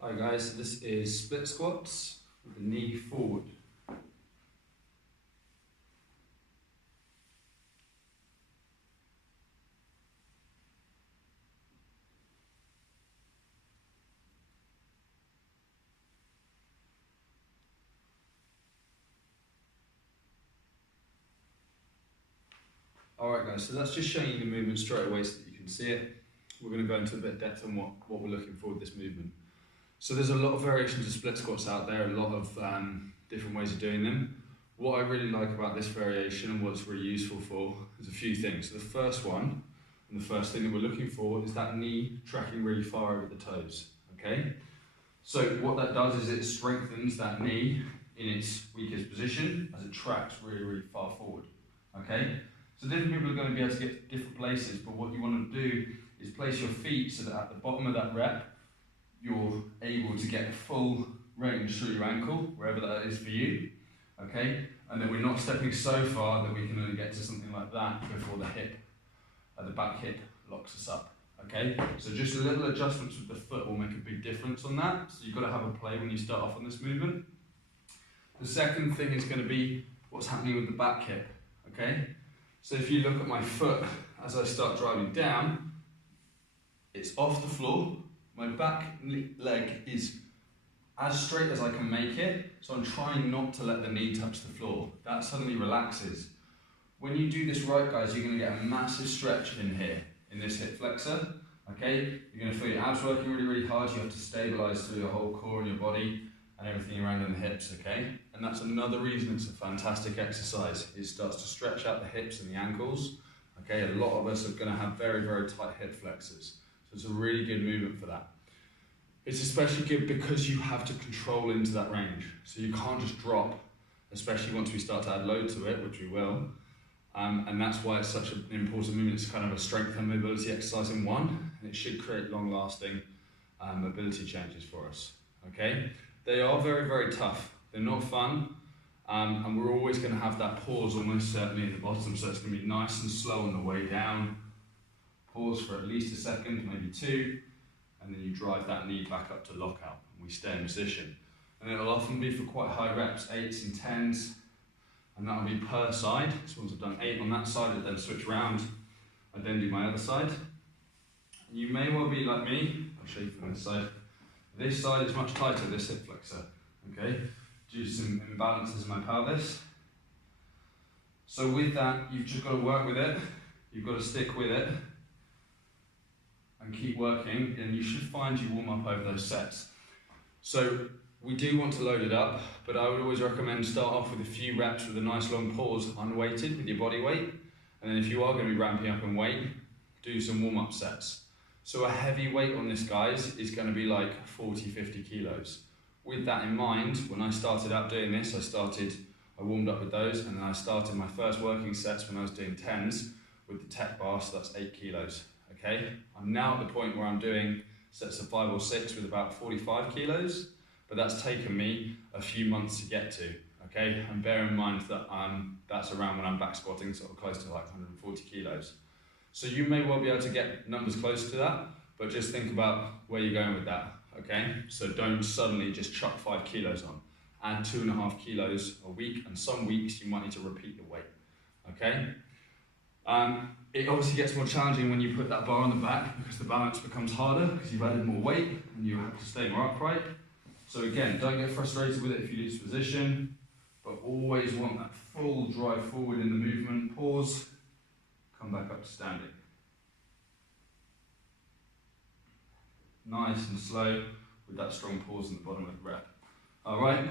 Hi guys, this is split squats with the knee forward. Alright guys, so that's just showing you the movement straight away so that you can see it. We're going to go into a bit of depth on what we're looking for with this movement. So there's a lot of variations of split squats out there, a lot of different ways of doing them. What I really like about this variation and what it's really useful for is a few things. So the first one, and the first thing that we're looking for, is that knee tracking really far over the toes, okay? So what that does is it strengthens that knee in its weakest position as it tracks really, really far forward, okay? So different people are going to be able to get to different places, but what you want to do is place your feet so that at the bottom of that rep, you're able to get a full range through your ankle, wherever that is for you, okay? And then we're not stepping so far that we can only get to something like that before the hip, the back hip locks us up, okay? So just a little adjustments with the foot will make a big difference on that, so you've got to have a play when you start off on this movement. The second thing is going to be what's happening with the back hip, okay? So if you look at my foot as I start driving down, it's off the floor. My back leg is as straight as I can make it, so I'm trying not to let the knee touch the floor. That suddenly relaxes. When you do this right, guys, you're going to get a massive stretch in here, in this hip flexor, okay? You're going to feel your abs working really, really hard. You have to stabilize through your whole core and your body and everything around in the hips, okay? And that's another reason it's a fantastic exercise. It starts to stretch out the hips and the ankles, okay? A lot of us are going to have very, very tight hip flexors. So it's a really good movement for that. It's especially good because you have to control into that range. So you can't just drop, especially once we start to add load to it, which we will. And that's why it's such an important movement. It's kind of a strength and mobility exercise in one. And it should create long-lasting mobility changes for us, okay? They are very, very tough. They're not fun. And we're always going to have that pause almost certainly at the bottom. So it's going to be nice and slow on the way down. Pause for at least a second, maybe two. And then you drive that knee back up to lockout, and we stay in position. And it'll often be for quite high reps, 8s and 10s, and that'll be per side. So once I've done 8 on that side, I then switch around, I then do my other side. And you may well be like me, I'll show you from this side. This side is much tighter, this hip flexor, okay? Due to some imbalances in my pelvis. So with that, you've just got to work with it, you've got to stick with it, and keep working, and you should find you warm up over those sets. So we do want to load it up, but I would always recommend start off with a few reps with a nice long pause, unweighted with your body weight, and then if you are going to be ramping up in weight, do some warm-up sets. So a heavy weight on this, guys, is going to be like 40-50 kilos. With that in mind, when I started out doing this, I warmed up with those, and then I started my first working sets when I was doing 10s with the tech bar, so that's 8 kilos. Okay, I'm now at the point where I'm doing sets of 5 or 6 with about 45 kilos, but that's taken me a few months to get to, okay? And bear in mind that that's around when I'm back squatting sort of close to like 140 kilos. So you may well be able to get numbers close to that, but just think about where you're going with that, okay? So don't suddenly just chuck 5 kilos on. Add 2.5 kilos a week, and some weeks you might need to repeat the weight, okay? It obviously gets more challenging when you put that bar on the back because the balance becomes harder because you've added more weight and you have to stay more upright. So again, don't get frustrated with it if you lose position, but always want that full drive forward in the movement, pause, come back up to standing. Nice and slow with that strong pause in the bottom of the rep. All right,